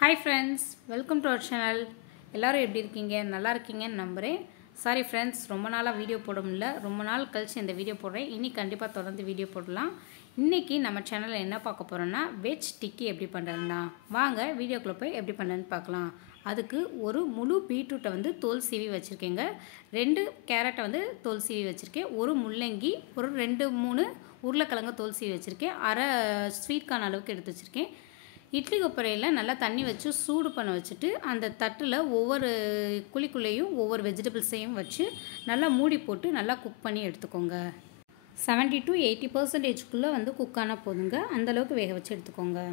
Hi friends, welcome to our channel. எல்லாரும் எப்படி இருக்கீங்க? நல்லா இருக்கீங்கன்னு நம்புறேன். Sorry friends, ரொம்ப நாளா வீடியோ போட முடியல. ரொம்ப நாள் கழிச்சு இந்த வீடியோ போடுறேன். இனி கண்டிப்பா தொடர்ந்து வீடியோ போடலாம். இன்னைக்கு நம்ம சேனல்ல என்ன பார்க்க போறோம்னா வெஜ் டிக்கி எப்படி பண்றதுன்னா வாங்க வீடியோக்குள்ள போய் எப்படி பண்றதுன்னு பார்க்கலாம். அதுக்கு ஒரு முழு பீட்ரூட்டை வந்து தோல் சீவி வச்சிருக்கேங்க. 2 கேரட்டை வந்து தோல் சீவி வச்சிருக்கேன். ஒரு முள்ளங்கி, ஒரு 2-3 உருளைக்கிழங்கு தோல் சீவி வச்சிருக்கேன். அரை ஸ்வீட் கார்ன் அளவுக்கு எடுத்து வச்சிருக்கேன். இட்லி கொப்பரையில் நல்லா தண்ணி வச்சு சூடு பண்ண வச்சுட்டு அந்த தட்டில் ஒவ்வொரு குழிக்குள்ளேயும் ஒவ்வொரு வெஜிடபிள்ஸையும் வச்சு நல்லா மூடி போட்டு நல்லா குக் பண்ணி எடுத்துக்கோங்க. 70 to 80% வந்து குக் ஆனால் போதுங்க. அந்தளவுக்கு வேக வச்சு எடுத்துக்கோங்க.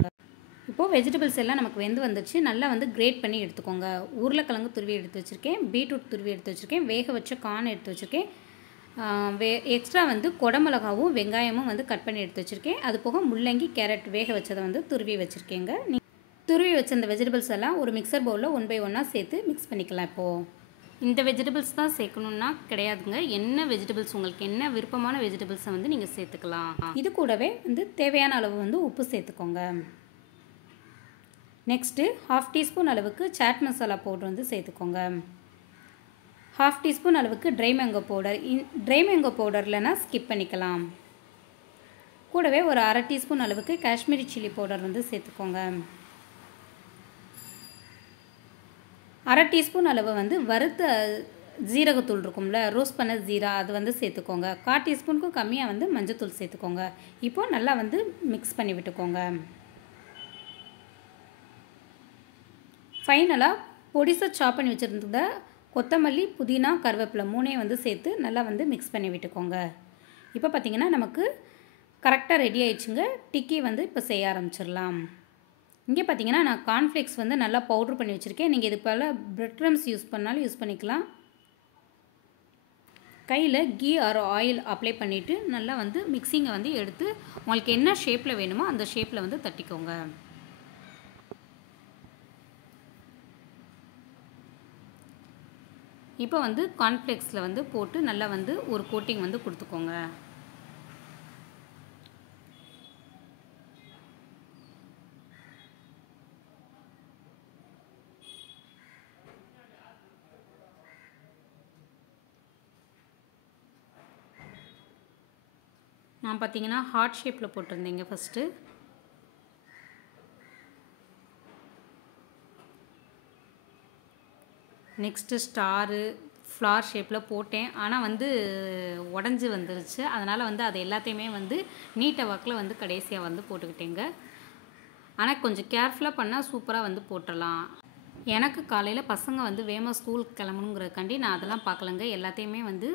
இப்போது வெஜிடபிள்ஸ் எல்லாம் நமக்கு வெந்து வந்துச்சு. நல்லா வந்து கிரேட் பண்ணி எடுத்துக்கோங்க. உருளைக்கிழங்கு துருவி எடுத்து வச்சுருக்கேன், பீட்ரூட் துருவி எடுத்து வச்சுருக்கேன், வேக வச்ச கார்ன் எடுத்து வச்சுருக்கேன், எக்ஸ்ட்ரா வந்து குடமிளகாவும் வெங்காயமும் வந்து கட் பண்ணி எடுத்து வச்சுருக்கேன். அது போக முள்ளங்கி கேரட் வேக வச்சதை வந்து துருவி வச்சுருக்கேங்க. துருவி வச்ச அந்த வெஜிடபிள்ஸ் எல்லாம் ஒரு மிக்சர் பவுலில் 1 by 1 சேர்த்து மிக்ஸ் பண்ணிக்கலாம். இப்போது இந்த வெஜிடபிள்ஸ் தான் சேர்க்கணுன்னா கிடையாதுங்க. என்ன வெஜிடபிள்ஸ் உங்களுக்கு என்ன விருப்பமான வெஜிடபிள்ஸை வந்து நீங்கள் சேர்த்துக்கலாம். இது கூடவே வந்து தேவையான அளவு வந்து உப்பு சேர்த்துக்கோங்க. நெக்ஸ்ட்டு 1/2 டீஸ்பூன் அளவுக்கு சாட் மசாலா பவுடர் வந்து சேர்த்துக்கோங்க. 1/2 டீஸ்பூன் அளவுக்கு try mango powder. Try mango powder இல்லைனா ஸ்கிப் பண்ணிக்கலாம். கூடவே ஒரு 1/2 டீஸ்பூன் அளவுக்கு காஷ்மீரி சில்லி பவுடர் வந்து சேர்த்துக்கோங்க. 1/2 டீஸ்பூன் அளவு வந்து வறுத்த ஜீரகத்தூள் இருக்கும்ல, ரோஸ்ட் பண்ண ஜீரா, அது வந்து சேர்த்துக்கோங்க. 1/4 டீஸ்பூனுக்கும் கம்மியாக வந்து மஞ்சத்தூள் சேர்த்துக்கோங்க. இப்போது நல்லா வந்து மிக்ஸ் பண்ணி விட்டுக்கோங்க. ஃபைனலாக பொடிசாக சாப் பண்ணி வச்சுருந்த கொத்தமல்லி, புதினா, கருவேப்பிலை 3ஐயும் வந்து சேர்த்து நல்லா வந்து மிக்ஸ் பண்ணி விட்டுக்கோங்க. இப்போ பார்த்திங்கன்னா நமக்கு கரெக்டாக ரெடி ஆயிடுச்சுங்க. டிக்கி வந்து இப்போ செய்ய ஆரம்பிச்சிடலாம். இங்கே பார்த்திங்கன்னா நான் கார்ன்ஃப்ளேக்ஸ் வந்து நல்லா பவுட்ரு பண்ணி வச்சுருக்கேன். நீங்கள் இது போல் பிரெட் க்ரம்ஸ் யூஸ் பண்ணாலும் யூஸ் பண்ணிக்கலாம். கையில் கீ ஆர் ஆயில் அப்ளை பண்ணிவிட்டு நல்லா வந்து மிக்சிங்கை வந்து எடுத்து உங்களுக்கு என்ன ஷேப்பில் வேணுமோ அந்த ஷேப்பில் வந்து தட்டிக்கோங்க. இப்போ வந்து கார்ன்ஃப்ளேக்ஸில் வந்து போட்டு நல்லா வந்து ஒரு கோட்டிங் வந்து கொடுத்துக்கோங்க. நான் பார்த்தீங்கன்னா ஹார்ட் ஷேப்பில் போட்டிருந்தேங்க ஃபஸ்ட்டு. நெக்ஸ்ட்டு ஸ்டாரு ஃப்ளார் ஷேப்பில் போட்டேன். ஆனால் வந்து உடஞ்சி வந்துருச்சு. அதனால் வந்து அது எல்லாத்தையுமே வந்து நீட்டை வாக்கில் வந்து கடைசியாக வந்து போட்டுக்கிட்டேங்க. ஆனால் கொஞ்சம் கேர்ஃபுல்லாக பண்ணால் சூப்பராக வந்து போட்டுடலாம். எனக்கு காலையில் பசங்க வந்து வேகமாக ஸ்கூலுக்கு கிளம்பணுங்கிறதுக்காண்டி நான் அதெல்லாம் பார்க்கலங்க. எல்லாத்தையுமே வந்து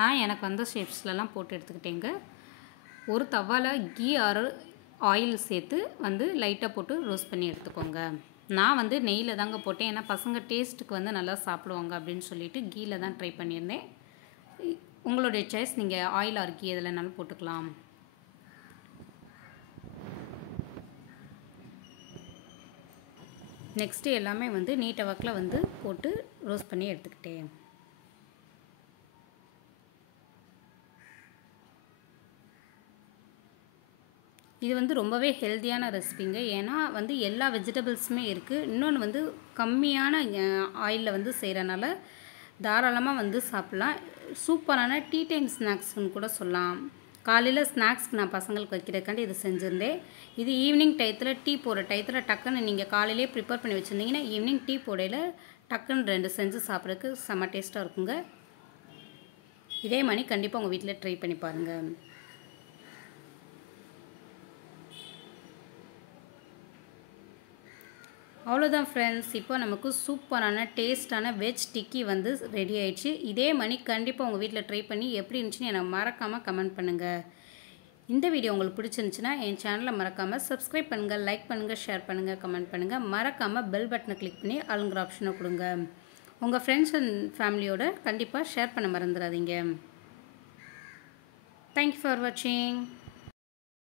நான் எனக்கு வந்த ஷேப்ஸ்லலாம் போட்டு எடுத்துக்கிட்டேங்க. ஒரு தவாவில் கீ ஆர் ஆயில் சேர்த்து வந்து லைட்டாக போட்டு ரோஸ்ட் பண்ணி எடுத்துக்கோங்க. நான் வந்து நெய்யில் தாங்க போட்டேன். ஏன்னா பசங்க டேஸ்ட்டுக்கு வந்து நல்லா சாப்பிடுவாங்க அப்படின்னு சொல்லிட்டு கீயில் தான் ட்ரை பண்ணியிருந்தேன். உங்களுடைய சாய்ஸ், நீங்கள் ஆயில் ஆர் கீ எதுலனாலும் போட்டுக்கலாம். நெக்ஸ்ட்டு எல்லாமே வந்து நீட்ட வாக்கில் வந்து போட்டு ரோஸ்ட் பண்ணி எடுத்துக்கிட்டேன். இது வந்து ரொம்பவே ஹெல்த்தியான ரெசிபிங்க. ஏன்னா வந்து எல்லா வெஜிடபிள்ஸுமே இருக்குது. இன்னொன்று வந்து கம்மியான ஆயிலில் வந்து செய்கிறனால தாராளமாக வந்து சாப்பிட்லாம். சூப்பரான டீ டைம் ஸ்நாக்ஸ்னு கூட சொல்லலாம். காலையில் ஸ்நாக்ஸ்க்கு நான் பசங்களுக்கு வைக்கிறதுக்காண்டி இது செஞ்சுருந்தேன். இது ஈவினிங் டயத்தில் டீ போடுற டயத்தில் டக்குன்னு நீங்கள் காலையிலே ப்ரிப்பேர் பண்ணி வச்சுருந்தீங்கன்னா ஈவினிங் டீ போடையில் டக்குன்னு 2 செஞ்சு சாப்பிட்றதுக்கு செம்ம டேஸ்ட்டாக இருக்குங்க. இதே மாதிரி கண்டிப்பாக உங்கள் வீட்டில் ட்ரை பண்ணி பாருங்கள். அவ்வளோதான் ஃப்ரெண்ட்ஸ். இப்போ நமக்கு சூப்பரான டேஸ்டான வெஜ் டிக்கி வந்து ரெடி ஆயிடுச்சு. இதே மாதிரி கண்டிப்பாக உங்கள் வீட்டில் ட்ரை பண்ணி எப்படி இருந்துச்சுன்னு எனக்கு மறக்காமல் கமெண்ட் பண்ணுங்கள். இந்த வீடியோ உங்களுக்கு பிடிச்சிருந்துச்சுன்னா என் சேனலை மறக்காமல் சப்ஸ்கிரைப் பண்ணுங்கள், லைக் பண்ணுங்கள், ஷேர் பண்ணுங்கள், கமெண்ட் பண்ணுங்கள். மறக்காமல் பெல் பட்டனை கிளிக் பண்ணி ஆளுங்கிற ஆப்ஷனை கொடுங்க. உங்கள் ஃப்ரெண்ட்ஸ் அண்ட் ஃபேமிலியோட கண்டிப்பாக ஷேர் பண்ண மறந்துடாதீங்க. தேங்க்யூ ஃபார் வாட்சிங்.